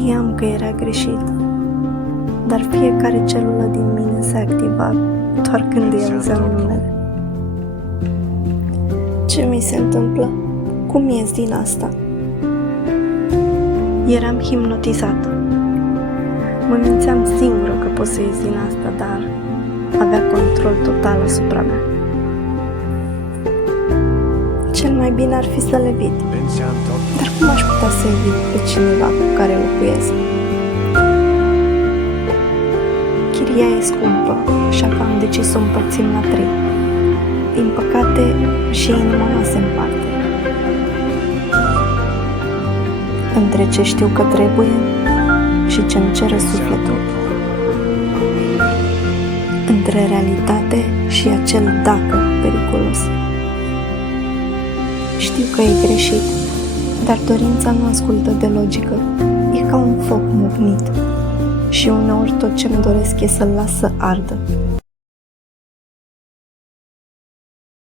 Știam că era greșit, dar fiecare celulă din mine se activa doar când îi auzeam numele. Ce mi se întâmplă? Cum ies din asta? Eram hipnotizată. Mă mințeam singură că pot să ies din asta, dar avea control total asupra mea. Cel mai bine ar fi să le evit. Dar cum aș putea să evit pe cineva cu care locuiesc? Chiria e scumpă, așa că am decis să o împărțim la 3. Din păcate, și inima mea se împarte. Între ce știu că trebuie și ce-mi cere sufletul. Între realitate și acel dacă periculos. Știu că e greșit, dar dorința nu ascultă de logică. E ca un foc mugnit și uneori tot ce-mi doresc e să-l las să ardă.